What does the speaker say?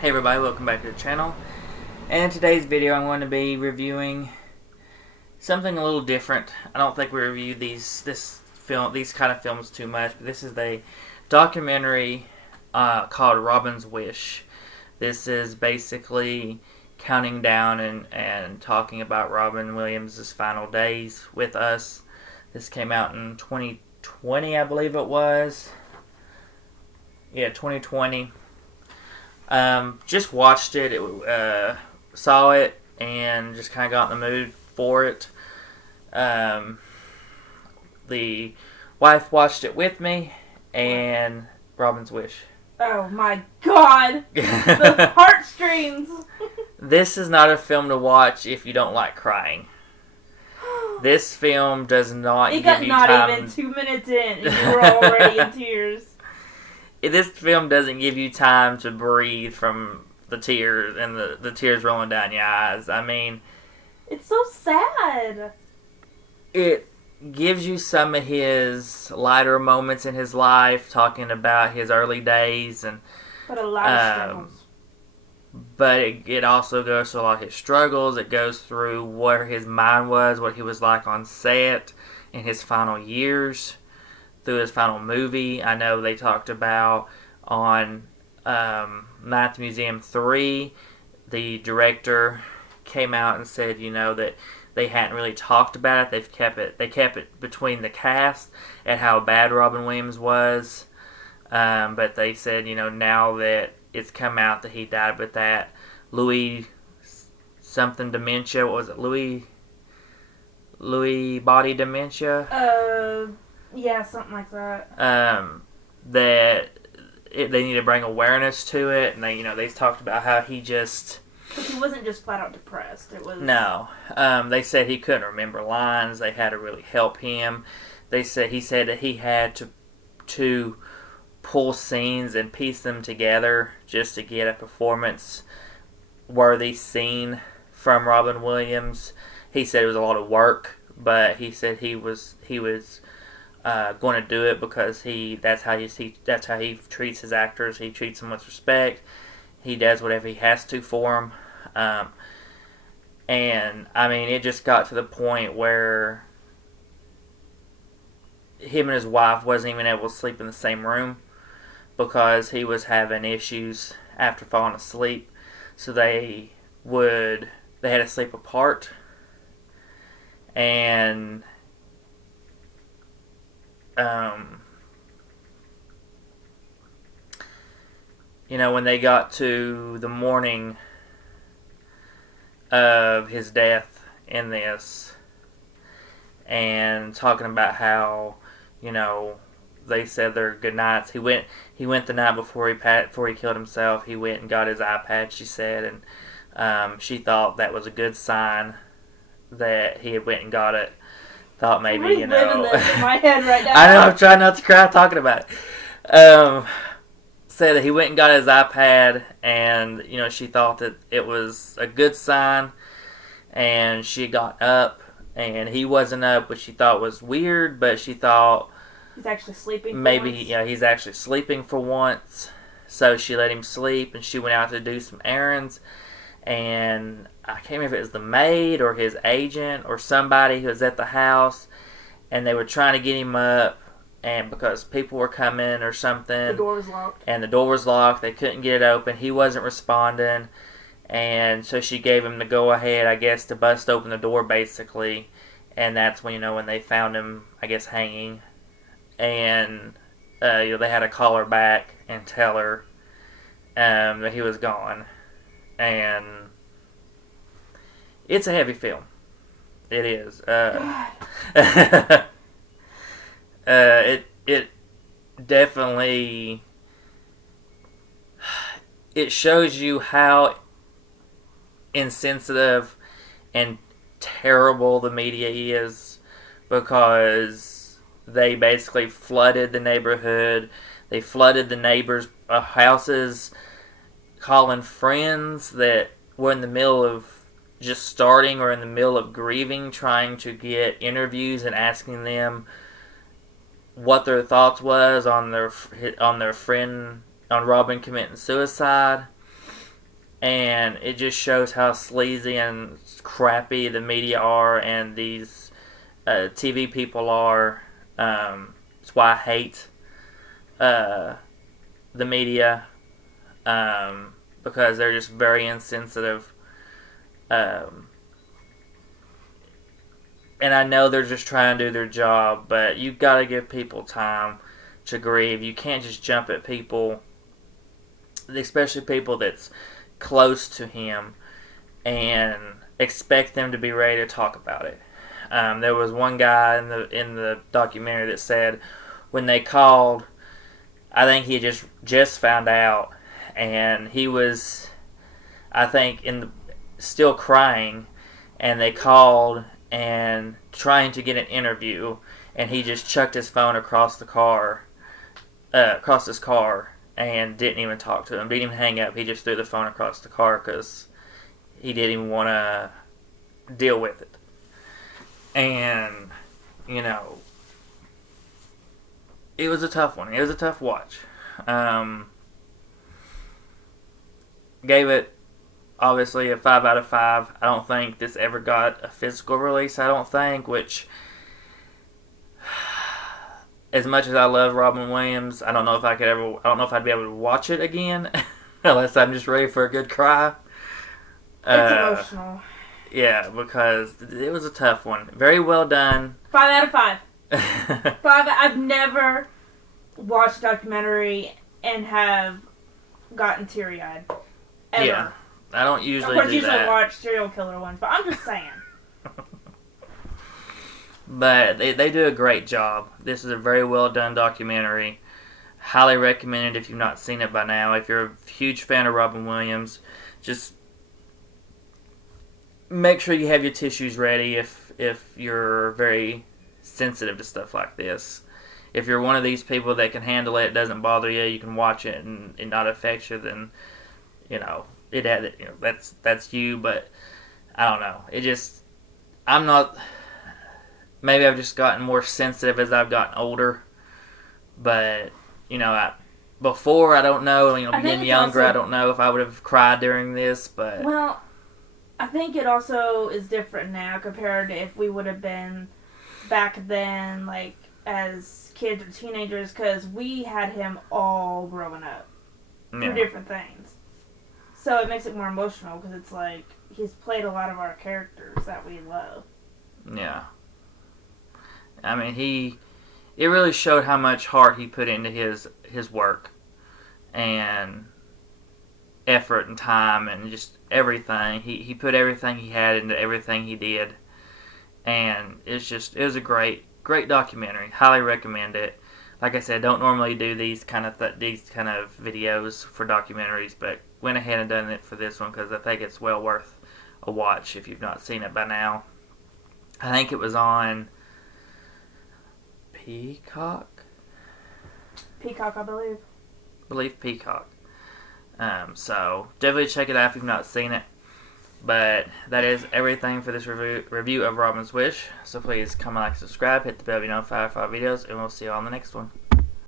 Hey everybody, welcome back to the channel. And in today's video I'm going to be reviewing something a little different. I don't think we review these kind of films too much, but this is a documentary called Robin's Wish. This is basically counting down and talking about Robin Williams' final days with us. This came out in 2020, I believe it was. Yeah, 2020. Just watched it, saw it, and just kind of got in the mood for it. The wife watched it with me, and Robin's Wish. Oh my god! The heartstrings! This is not a film to watch if you don't like crying. This film does not give you time. It got not even 2 minutes in, and you were already in tears. This film doesn't give you time to breathe from the tears and the tears rolling down your eyes. I mean, it's so sad. It gives you some of his lighter moments in his life, talking about his early days, but a lot of struggles. But it also goes through a lot of his struggles. It goes through where his mind was, what he was like on set in his final years. Through his final movie. I know they talked about on Night at the Museum 3, the director came out and said, that they hadn't really talked about it. They kept it between the cast and how bad Robin Williams was. But they said, now that it's come out that he died with that Lewy something dementia. What was it? Lewy body dementia? Yeah, something like that. They need to bring awareness to it, and they talked about how he just. Because he wasn't just flat out depressed. It was no. They said he couldn't remember lines. They had to really help him. He said that he had to pull scenes and piece them together just to get a performance worthy scene from Robin Williams. He said it was a lot of work, but he said he was going to do it because that's how he treats his actors. He treats them with respect. He does whatever he has to for them. And I mean, it just got to the point where him and his wife wasn't even able to sleep in the same room because he was having issues after falling asleep. So they had to sleep apart. And when they got to the morning of his death in this, and talking about how, they said their goodnights. He went the night before he killed himself. He went and got his iPad, she said, and she thought that was a good sign that he had went and got it. Thought maybe, I'm living this in my head right now. I know, I'm trying not to cry talking about it. Said that he went and got his iPad, and, she thought that it was a good sign, and she got up, and he wasn't up, which she thought was weird, but she thought he's actually sleeping maybe, he's actually sleeping for once, so she let him sleep, and she went out to do some errands, and I can't remember if it was the maid or his agent or somebody who was at the house, and they were trying to get him up, and because people were coming or something. The door was locked. And the door was locked. They couldn't get it open. He wasn't responding, and so she gave him the go-ahead, I guess, to bust open the door, basically, and that's when, when they found him, I guess, hanging, and they had to call her back and tell her that he was gone, and it's a heavy film. It is. It definitely, it shows you how insensitive and terrible the media is, because they basically flooded the neighborhood. They flooded the neighbors' houses, calling friends that were in the middle of just starting or in the middle of grieving, trying to get interviews and asking them what their thoughts was on their friend, on Robin committing suicide. and it just shows how sleazy and crappy the media are, and these TV people are. That's why I hate the media, because they're just very insensitive. And I know they're just trying to do their job, but you've got to give people time to grieve. You can't just jump at people, especially people that's close to him, and expect them to be ready to talk about it. There was one guy in the documentary that said when they called, I think he just found out, and he was, I think, still crying, and they called and trying to get an interview, and he just chucked his phone across his car, and didn't even talk to him. Didn't even hang up. He just threw the phone across the car because he didn't even want to deal with it. And, it was a tough one. It was a tough watch. Gave it, obviously, a 5 out of 5. I don't think this ever got a physical release, I don't think, which, as much as I love Robin Williams, I don't know if I'd be able to watch it again, unless I'm just ready for a good cry. It's emotional. Yeah, because it was a tough one. Very well done. 5 out of 5. I've never watched a documentary and have gotten teary-eyed. Ever. Yeah. I don't usually Of course, do usually that. watch serial killer ones, but I'm just saying. But they do a great job. This is a very well done documentary. Highly recommend it if you've not seen it by now. If you're a huge fan of Robin Williams, just make sure you have your tissues ready if you're very sensitive to stuff like this. If you're one of these people that can handle it, it doesn't bother you, you can watch it and it not affect you, then that's you. But I don't know. I'm not. Maybe I've just gotten more sensitive as I've gotten older. But before, I don't know. Being younger, I don't know if I would have cried during this. But well, I think it also is different now compared to if we would have been back then, like as kids or teenagers, because we had him all growing up for different things. So it makes it more emotional because it's like he's played a lot of our characters that we love. Yeah. I mean, it really showed how much heart he put into his work and effort and time and just everything. He put everything he had into everything he did. And it was a great documentary. Highly recommend it. Like I said, don't normally do these kind of videos for documentaries, but went ahead and done it for this one because I think it's well worth a watch if you've not seen it by now. I think it was on Peacock, I believe. I believe Peacock. So definitely check it out if you've not seen it. But that is everything for this review of Robin's Wish. So please comment, like, subscribe, hit the bell to be notified for our videos, and we'll see you on the next one.